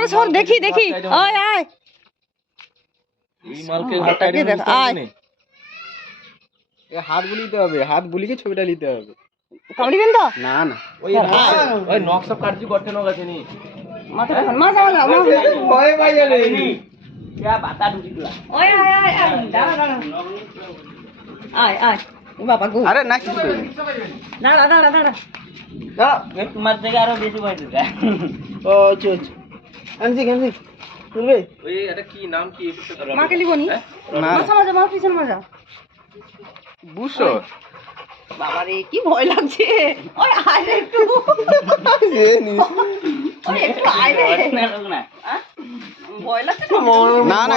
সর সর দেখি দেখি আয় আয় এই মালকে হাতটাকে দেখ আয় এ হাত বুলিতে হবে, হাত বুলিকে ছবিটা নিতে হবে। কামড়িবেন তো না না ওই নখ সব কাটছি করতে নখ আছে নি মাথা মাজা মাজা ভয় পাই যাবে क्या बाता ढूंढी तुला ওই আয় আয় আয় দাঁড়া দাঁড়া আয় আয় বাবা গো আরে না কিছু করি দাঁড়া দাঁড়া দাঁড়া তোমার থেকে আরো বেশি ভয় দিতে ও চোচ আনছি আনছি তুলবে ওই এটা কি নাম কি মাকে লিবনি না মাথা মাজা মা পিছন মাজা বুঝছো বাবা রে কি ভয় লাগছে ওই আয় রে একটু ওই একটু আয় রে না হ্যাঁ? ভয় লাগছে না না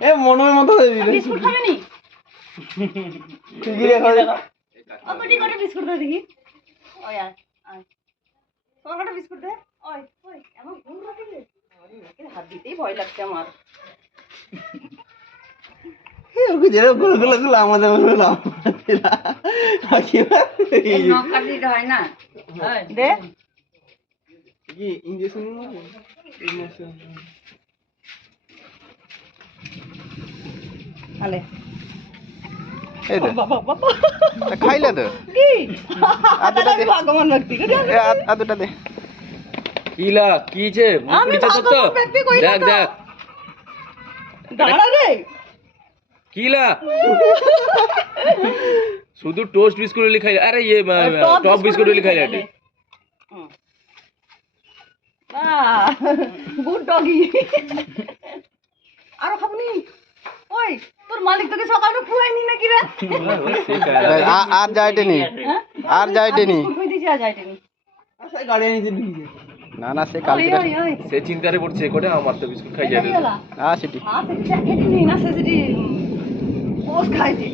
এ মনের মতো হয়ে দিল বিস্কুট খাবে নি ঠিকই রেখো ও কটি কটি বিস্কুট দে দেখি ওই আয় আয় তোমার কটা বিস্কুট দে ওই ওই এমন ঘুম রাখি রে হাত দিতেই ভয় লাগছে আমার ওকে যেটা গুলো গুলো গুলো আমাদের বললাম নখ কাটতে হয় না দে কি ইনজেকশন ইনজেকশন আলে এই দে বাবা বাবা খাইলে তো কি আদুটা দে ভগবান ভক্তি করে এ আদুটা দে কিলা কি যে আমি নিচে তো ভগবান ভক্তি কইলা দেখ দেখ দাঁড়া রে কিলা শুধু টোস্ট বিস্কুট লিখাই আরে ये টপ বিস্কুট লিখাই আছে গুড ডগি আরো খাবনি ওই তোর মালিক তোকে সকালে খুয়াইনি নাকি রে আর যাইতে নি আর যাইতে নি কই দিছি আর যাইতে নি আচ্ছা গাড়ি আনিতে ঢুকিছে না না সে কাল ওই ওই ওই সে চিন্তারে পড়ছে কোটা আমার তো বিস্কুট খাই যাবে গেলা সেটি সেটি নি না সেটি পোস্ট খাইছি